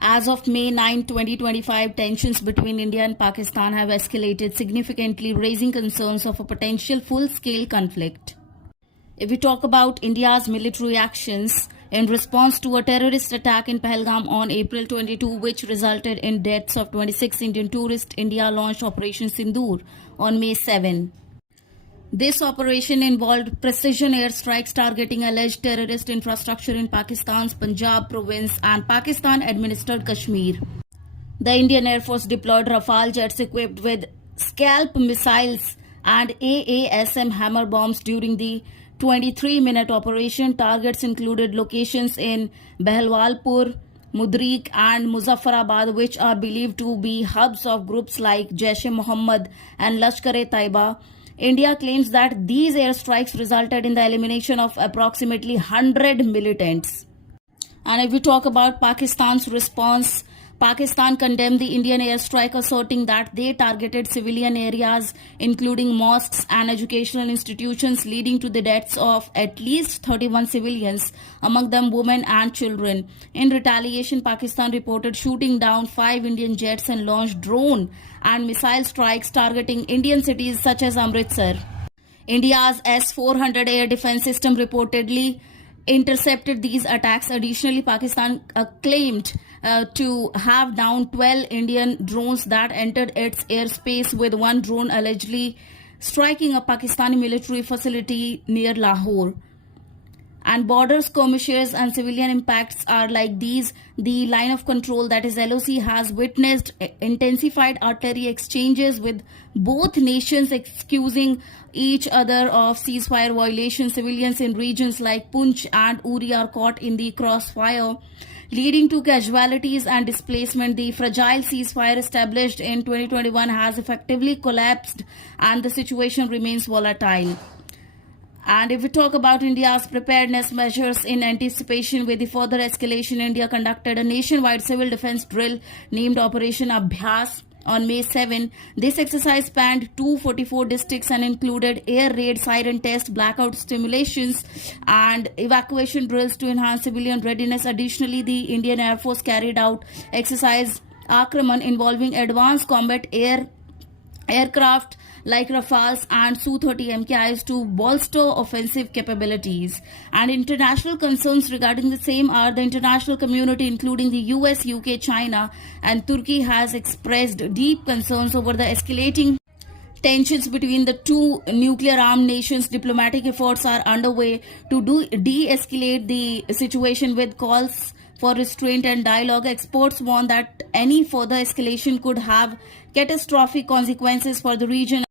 As of May 9, 2025, tensions between India and Pakistan have escalated significantly, raising concerns of a potential full-scale conflict. If we talk about India's military actions in response to a terrorist attack in Pahalgam on April 22, which resulted in deaths of 26 Indian tourists, India launched Operation Sindoor on May 7. This operation involved precision airstrikes targeting alleged terrorist infrastructure in Pakistan's Punjab province and Pakistan-administered Kashmir. The Indian Air Force deployed Rafale jets equipped with Scalp missiles and AASM hammer bombs during the 23-minute operation. Targets included locations in Behlwalpur, Mudrik and Muzaffarabad, which are believed to be hubs of groups like Jaish-e-Mohammed and Lashkar-e-Taiba. India claims that these airstrikes resulted in the elimination of approximately 100 militants. And if we talk about Pakistan's response, Pakistan condemned the Indian airstrike, asserting that they targeted civilian areas, including mosques and educational institutions, leading to the deaths of at least 31 civilians, among them women and children. In retaliation, Pakistan reported shooting down 5 Indian jets and launched drone and missile strikes targeting Indian cities such as Amritsar. India's S-400 air defense system reportedly intercepted these attacks. Additionally, Pakistan claimed to have downed 12 Indian drones that entered its airspace, with one drone allegedly striking a Pakistani military facility near Lahore. And border skirmishes and civilian impacts are like these. The line of control, that is LOC, has witnessed intensified artillery exchanges, with both nations accusing each other of ceasefire violations. Civilians in regions like Poonch and Uri are caught in the crossfire, leading to casualties and displacement. The fragile ceasefire established in 2021 has effectively collapsed, and the situation remains volatile. And if we talk about India's preparedness measures in anticipation with the further escalation, India conducted a nationwide civil defense drill named Operation Abhyas on May 7. This exercise spanned 244 districts and included air raid, siren test, blackout simulations, and evacuation drills to enhance civilian readiness. Additionally, the Indian Air Force carried out exercise Akraman involving advanced combat aircraft like Rafales and Su-30 MKIs to bolster offensive capabilities. And international concerns regarding the same are the international community, including the US, UK, China, and Turkey, has expressed deep concerns over the escalating tensions between the two nuclear-armed nations. Diplomatic efforts are underway to de-escalate the situation, with calls for restraint and dialogue. Experts warn that any further escalation could have catastrophic consequences for the region.